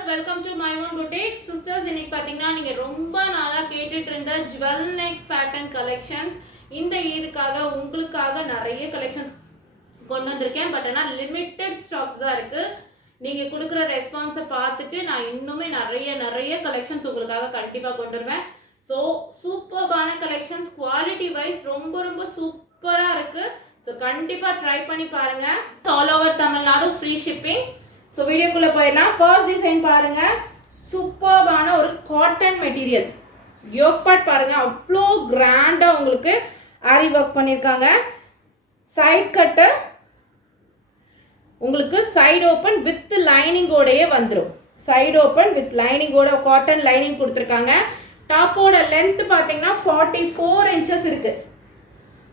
viewers, welcome to my own boutique. Sisters, இன்னைக்கு பாத்தீங்கன்னா நீங்க ரொம்ப நாளா கேட்டுட்டு இருந்த ஜுவல் நெக் பேட்டர்ன் கலெக்ஷன்ஸ் இந்த ஈதுக்காக உங்களுக்காக நிறைய கலெக்ஷன்ஸ் கொண்டு வந்திருக்கேன். பட் ஆனால் லிமிட்டட் ஸ்டாக்ஸ் தான் இருக்கு. நீங்க கொடுக்குற ரெஸ்பான்ஸை பார்த்துட்டு நான் இன்னுமே நிறைய கலெக்ஷன்ஸ் உங்களுக்காக கண்டிப்பா கொண்டு வருவேன். ஸோ சூப்பர்பான கலெக்ஷன்ஸ், குவாலிட்டி வைஸ் ரொம்ப சூப்பரா இருக்கு. ஸோ கண்டிப்பா ட்ரை பண்ணி பாருங்க. All over Tamil Nadu free shipping. So வீடியோக்குள்ள போயிடலாம். ஃபர்ஸ்ட் டிசைன் பாருங்க, சூப்பர்பான ஒரு காட்டன் மெட்டீரியல். யோக் பார்ட் பாருங்க, அவ்வளோ கிராண்டா உங்களுக்கு ஆரி ஒர்க் பண்ணியிருக்காங்க. சைட் கட்டு உங்களுக்கு சைடு ஓப்பன் வித் லைனிங்கோடையே வந்துடும். சைடு ஓப்பன் வித் லைனிங்கோட காட்டன் லைனிங் கொடுத்துருக்காங்க. டாப்போட லென்த் பார்த்தீங்கன்னா 44 inches இருக்கு.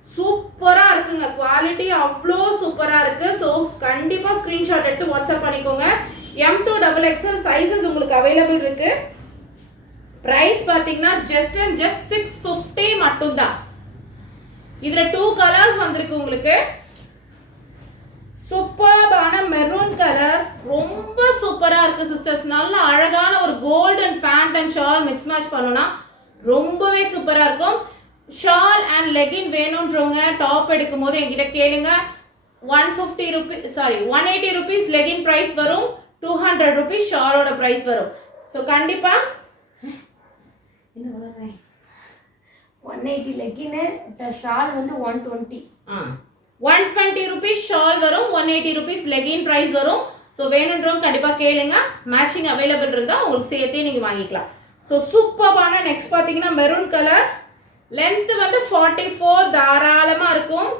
சூப்பரா இருக்குங்க, குவாலிட்டி அவ்வளோ சூப்பரா இருக்கு. ஸோ கண்டிப்பா ஸ்கிரீன்ஷாட் எடுத்து வாட்ஸ்அப் பண்ணிக்கோங்க. M2 XXL சைஸஸ் உங்களுக்கு அவைலபிள் இருக்கு. பிரைஸ் பாத்தீங்கன்னா ஜஸ்ட் 650 மட்டும்தான். இதுல 2 கலர்ஸ் வந்திருக்கு உங்களுக்கு. சூப்பர்பான மெரூன் கலர், ரொம்ப சூப்பரா இருக்கு சிஸ்டர்ஸ். நல்ல அழகான ஒரு golden pant and shawl mix match பண்ணோம்னா ரொம்பவே சூப்பரா இருக்கும். ஷால் அண்ட் லெகின் வேணும்ன்றவங்க டாப் எடுக்கும் போது என்கிட்ட கேளுங்க. 180 rupees லெகின் பிரைஸ் வரும், 200 rupees ஷாலோட பிரைஸ் வரும். ஸோ கண்டிப்பா 180 லெகின், ஷால் வந்து 120. 120 rupees ஷால் வரும், 180 rupees லெகின் பிரைஸ் வரும். ஸோ வேணுன்றவங்க கண்டிப்பா கேளுங்க. மேட்சிங் அவைலபிள் இருந்தால் உங்களுக்கு சேர்த்தே நீங்க வாங்கிக்கலாம். ஸோ சூப்பர்பான நெக்ஸ்ட் பார்த்தீங்கன்னா மெரூன் கலர். லென்த் வந்து 44 தாராளமா இருக்கும்.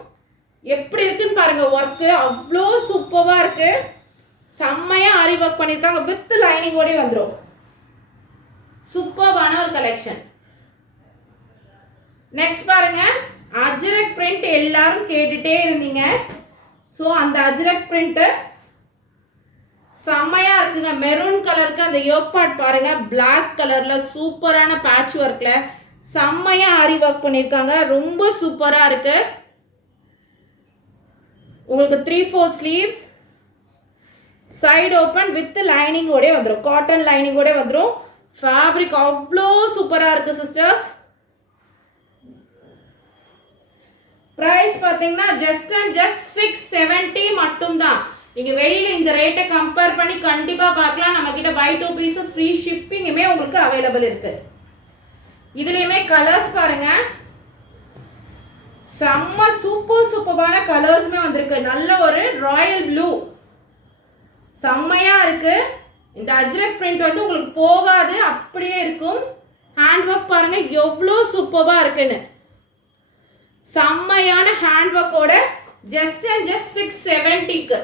எப்படி இருக்குன்னு பாருங்க, ஒர்க்கு அவ்வளோ சூப்பரா இருக்கு. செம்மையா ஆரி ஒர்க் பண்ணிருக்காங்க, வித் லைனிங்கோட வந்துடும். சூப்பர்பான ஒரு கலெக்ஷன். நெக்ஸ்ட் பாருங்க, அஜ்ரக் பிரிண்ட் எல்லாரும் கேட்டுட்டே இருந்தீங்க. ஸோ அந்த அஜ்ரக் பிரிண்ட் செம்மையா இருக்குங்க. மெரூன் கலருக்கு அந்த யோக் பார்ட் பாருங்க, பிளாக் கலர்ல சூப்பரான பேட்ச் ஒர்க்ல செம்மையா ஆரி ஒர்க் பண்ணிருக்காங்க. ரொம்ப சூப்பரா இருக்கு. உங்களுக்கு 3/4 sleeves, side open with lining ஓட வந்துடும், காட்டன் லைனிங் ஓட வந்துடும். ஃபேப்ரிக் அவ்வளோ சூப்பரா இருக்கு சிஸ்டர்ஸ். பிரைஸ் பாத்தீங்கன்னா ஜஸ்ட் 670 மட்டும்தான். நீங்க வெளியில இந்த ரேட்டை கம்பேர் பண்ணி கண்டிப்பா பார்க்கலாம். நம்ம கிட்ட buy 2 pieces ஃப்ரீ ஷிப்பிங்குமே உங்களுக்கு அவைலபிள் இருக்கு. இதுலயுமே கலர்ஸ் பாருங்க, செம்ம சூப்பர்பான கலர்ஸ்மே வந்திருக்கு. நல்ல ஒரு ராயல் ப்ளூ செம்மையா இருக்கு. இந்த அஜ்ரக் பிரிண்ட் வந்து உங்களுக்கு போகாது, அப்படியே இருக்கும். ஹேண்ட் ஒர்க் பாருங்க எவ்வளோ சூப்பரா இருக்குன்னு. செம்மையான ஹேண்ட் ஒர்க்கோட ஜஸ்ட் 670க்கு.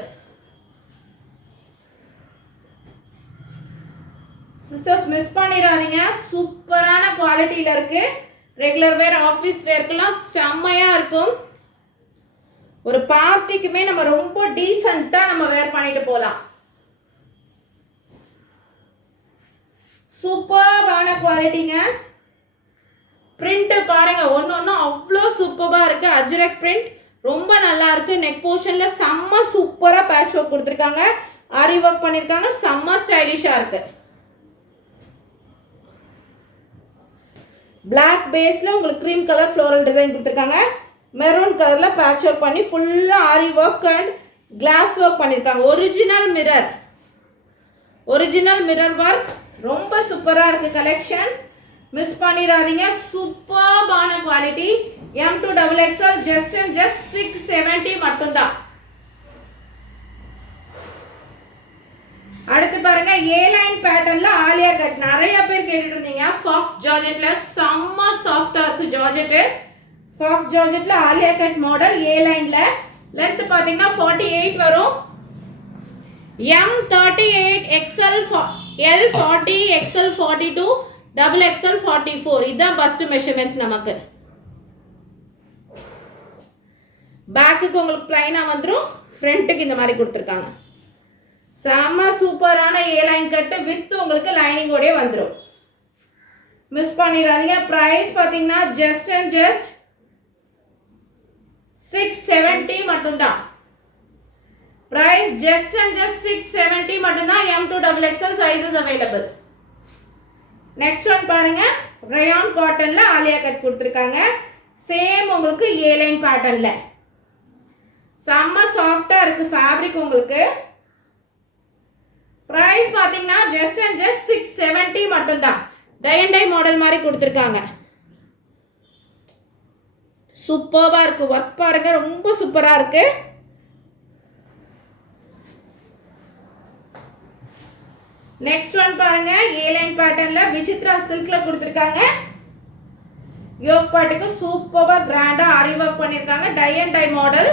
சிஸ்டர்ஸ் மிஸ் பண்ணிடாதீங்க, சூப்பரான குவாலிட்டியில இருக்கு. ரெகுலர் வேர், ஆஃபீஸ் வேர்க்கெல்லாம் செம்மையா இருக்கும். ஒரு பார்ட்டிக்குமே நம்ம ரொம்ப டீசெண்டா நம்ம வேர் பண்ணிட்டு போலாம். சூப்பரான குவாலிட்டிங்க. பிரிண்ட் பாருங்க, ஒன்னொன்னு அவ்வளோ சூப்பரா இருக்கு. அஜ்ரக் பிரிண்ட் ரொம்ப நல்லா இருக்கு. நெக் போர்ஷன்ல செம்ம சூப்பரா பேட்ச் ஒர்க் கொடுத்துருக்காங்க, ஆரி ஒர்க் பண்ணிருக்காங்க. செம்ம ஸ்டைலிஷா இருக்கு. பிளாக் பேஸ்ல உங்களுக்கு கிரீம் கலர் ஃப்ளோரல் டிசைன் கொடுத்துருக்காங்க. மெரூன் கலர்ல பேட்ச் ஒர்க் பண்ணி ஃபுல்லா ஆரி ஒர்க் அண்ட் கிளாஸ் ஒர்க் பண்ணிருக்காங்க. ஒரிஜினல் மிரர் ஒர்க் ரொம்ப சூப்பரா இருக்கு. கலெக்ஷன் மிஸ் பண்ணிடாதீங்க. சூப்பர்பான குவாலிட்டி. M2 XXL ஜஸ்ட் 670 மட்டும்தான். அடுத்து பாருங்க, ஏ லைன் பேட்டர்ன்ல ஆலியா கட். நிறைய பேர் கேட்டுட்டு இருந்தீங்க. ஃபாக்ஸ் ஜார்ஜெட்ல செம்ம சாஃப்டா இருக்கு ஜார்ஜெட். ஃபாக்ஸ் ஜார்ஜெட்ல ஆலியா கட் மாடல் ஏ லைன்ல. லென்த் பாத்தீங்கன்னா 48 வரும். M38 XL, L40, XL 42, XXL 44 இதுதான் பஸ்ட் மெஷர்மெண்ட்ஸ். நமக்கு பேக்குக்கு உங்களுக்கு பிளைனா வந்துடும், ஃப்ரண்ட்டுக்கு இந்த மாதிரி கொடுத்துருக்காங்க. செம்ம சூப்பரான ஏ லைன் கட்டு வித் உங்களுக்கு லைனிங்கோட வந்துடும். மிஸ் பண்ணிடாதீங்க. பிரைஸ் பாத்தீங்கன்னா ஜஸ்ட் 670 மட்டும்தான். price just and just 670 மட்டும்தான். M2 XXL sizes available. next one பாருங்க, rayon cottonல ஆலியா கட் கொடுத்திருக்காங்க. சேம் உங்களுக்கு A line patternல செம்ம சாஃப்ட்டா இருக்கு ஃபேப்ரிக் உங்களுக்கு. price பாத்தீங்கன்னா just and just 670 மட்டும்தான். டை அண்ட் டை மாடல் மாதிரி கொடுத்திருக்காங்க. சூப்பர்பா இருக்கு, ஒர்க் பாருங்க ரொம்ப சூப்பரா இருக்கு. நெக்ஸ்ட் ஒன் பாருங்க, ஏ லைன் பேட்டர்ன்ல விசித்ரா சில்க்ல கொடுத்திருக்காங்க. யோக் பாட்டுக்கு சூப்பர்பா கிராண்டா ஆரி வர்க் பண்ணிருக்காங்க. Tie and dye model.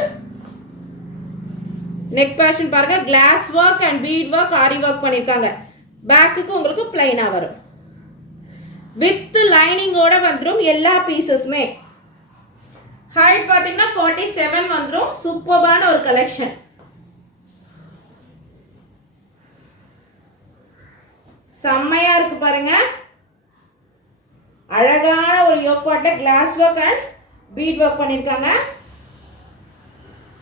Neck fashion பாருங்க, glass work and bead work aari work பண்ணிருக்காங்க. பேக்குக்கு உங்களுக்கு பிளைனா வரும். வித் லைனிங்கோட வந்துரும் எல்லா பீசஸ்மே. ஹைட் பாத்தீங்கன்னா 47 வந்துரும். சூப்பர்பான ஒரு கலெக்ஷன். செம்மையா இருக்கு பாருங்க. அழகான ஒரு யோக் பாட்ல glass work and bead work பண்ணிருக்காங்க.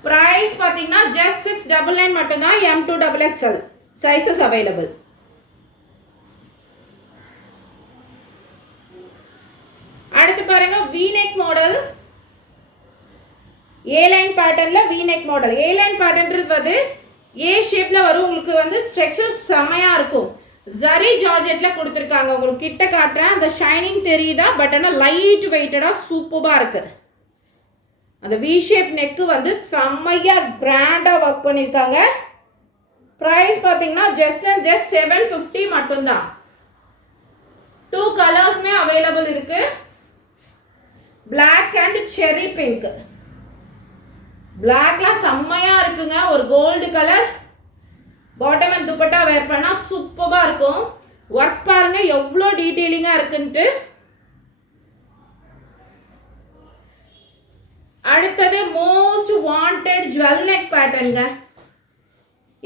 பிரைஸ் பாத்தீங்கன்னா just 699 மட்டும்தான். M2 XXL sizes available. அடுத்து பாருங்க, V-neck மாடல். A லைன் பேட்டர்ன்ல V-neck மாடல். A லைன் பேட்டர்ன்றது வந்து A ஷேப்ல வரும். உங்களுக்கு வந்து ஸ்ட்ரக்சர் செமையா இருக்கும். ஜரி ஜார்ஜெட்ல கொடுத்திருக்காங்க. உங்களுக்கு கிட்ட காட்டுறேன். அந்த ஷைனிங் தெரியுதா? பட் ஆனா லைட் வெயிட்டடா சூப்பரா இருக்கு. அந்த V ஷேப் நெக் வந்து செம்மையா கிராண்டா வர்க் பண்ணிருக்காங்க. பிரைஸ் பாத்தீங்கன்னா just and just 750 மட்டும்தான். 2 கலர்ஸ்மே அவைலபிள் இருக்கு. Black and cherry pink. Blackல செம்மையா இருக்குங்க. ஒரு gold colour. Bottom and dupatta wear பண்ணா சூப்பரா இருக்கும். ஒர்க் பாருங்க எவ்வளோ டீடைலிங்கா இருக்குன்ட்டு. அடுத்தது மோஸ்ட் வாண்டட் ஜுவல் நெக் பேட்டர்னுங்க.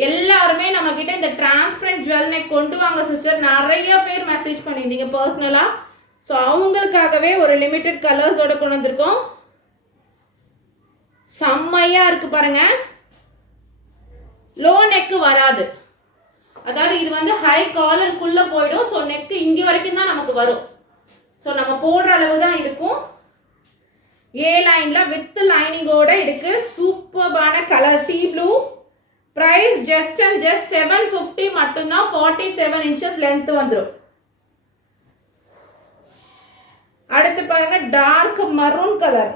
எல்லாருமே நம்ம கிட்ட இந்த டிரான்ஸ்பரண்ட் ஜுவல் நெக் கொண்டு வாங்க சிஸ்டர் நிறைய பேர் மெசேஜ் பண்ணியிருந்தீங்க பர்சனலா. ஸோ அவங்களுக்காகவே ஒரு லிமிட்டட் கலர்ஸோட கொண்டு வந்திருக்கோம். செம்மையா இருக்கு பாருங்க. லோ நெக் வராது. அதாவது இது வந்து ஹை காலருக்குள்ள போயிடும். ஸோ நெக் இங்க வரைக்கும் தான் நமக்கு வரும். ஸோ நம்ம போடுற அளவு தான் இருக்கும். ஏ லைன்ல வித் லைனிங்கோட இருக்கு. சூப்பர்பான colour tea blue. Price just and just 750 மட்டும்தான். 47 inches லென்த் வந்துடும். அடுத்து பாருங்க, டார்க் மரூன் கலர்.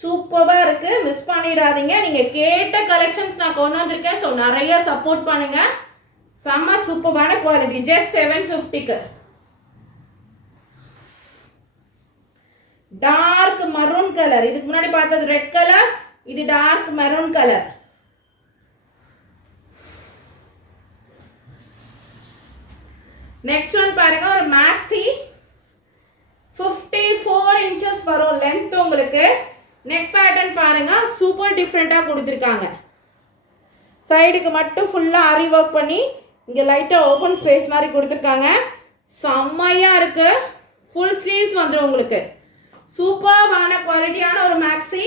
சூப்பரா இருக்கு, மிஸ் பண்ணிடாதீங்க. நீங்க கேட்ட கலெக்ஷன்ஸ் நான் கொண்டு வந்திருக்கேன். ஸோ நிறைய சப்போர்ட் பண்ணுங்க. செம்ம சூப்பரான குவாலிட்டி. just 750க்கு. Dark maroon colour. இதுக்கு முன்னாடி பார்த்தது ரெட் கலர், இது dark maroon colour. Next one பாருங்க, ஒரு மேக்ஸி 54 inches வரும் லென்த் உங்களுக்கு. நெக் பேட்டர்ன் பாருங்க சூப்பர் டிஃப்ரெண்டா கொடுத்திருக்காங்க. சைடுக்கு மட்டும் ஃபுல்லா ஆரி வர்க் பண்ணி இங்க லைட்டா ஓபன் ஸ்பேஸ் மாதிரி கொடுத்திருக்காங்க. செம்மையா இருக்கு. ஃபுல் ஸ்லீவ்ஸ் வந்துரும் உங்களுக்கு. சூப்பர்வான குவாலிட்டியான ஒரு மேக்ஸி.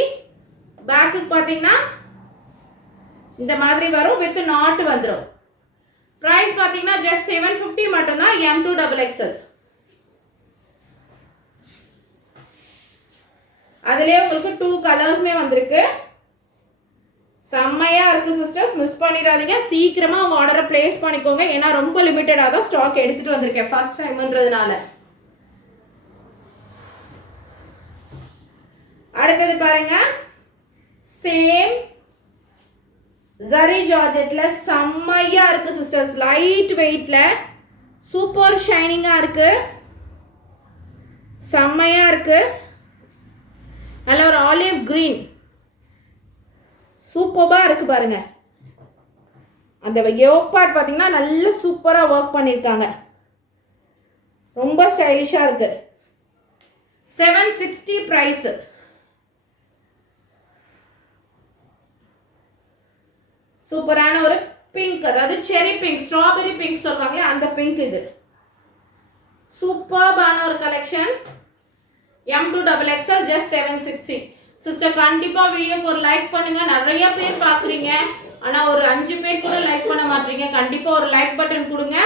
பேக்கு பாத்தீங்கன்னா இந்த மாதிரி வரும். வித் நாட் வந்துரும். பிரைஸ் பாத்தீங்கன்னா just 750 மட்டும்தான். M2 XXL. அதுலயே உங்களுக்கு 2 கலர்ஸ்மே வந்திருக்கு. செம்மையா இருக்கு சிஸ்டர்ஸ், மிஸ் பண்ணிடாதீங்க. சீக்கிரமா உங்க ஆர்டரை பிளேஸ் பண்ணிக்கோங்க. ஏன்னா ரொம்ப லிமிட்டடா தான் ஸ்டாக் எடுத்துட்டு வந்திருக்கேன் ஃபர்ஸ்ட் டைம்ன்றதுனால. அடுத்தது பாருங்க, சேம் ஜரி ஜார்ஜெட்ல செம்மையா இருக்கு சிஸ்டர்ஸ். லைட் வெயிட்ல சூப்பர் ஷைனிங்கா இருக்கு. செம்மையா இருக்கு. நல்ல ஒரு ஆலிவ் கிரீன். சூப்பரா இருக்கு பாருங்க. அந்த யோக் பார்ட் பாத்தீங்கன்னா நல்ல சூப்பரா ஒர்க் பண்ணிருக்காங்க. ரொம்ப ஸ்டைலிஷா இருக்கு. 760 பிரைஸ். சூப்பரான ஒரு பிங்க், அதாவது செரி பிங்க், ஸ்ட்ராபெரி பிங்க் சொல்வாங்க அந்த பிங்க். இது சூப்பர்பான ஒரு collection. M2 XXL just 760. Sister கண்டிப்பா வீடியோக்கு ஒரு லைக் பண்ணுங்க. நிறைய பேர் பாக்குறீங்க, ஆனா ஒரு 5 பேர் கூட லைக் பண்ண மாட்டீங்க. கண்டிப்பா ஒரு லைக் பட்டன் கொடுங்க.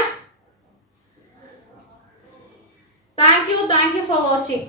தேங்க்யூ ஃபார் வாட்சிங்.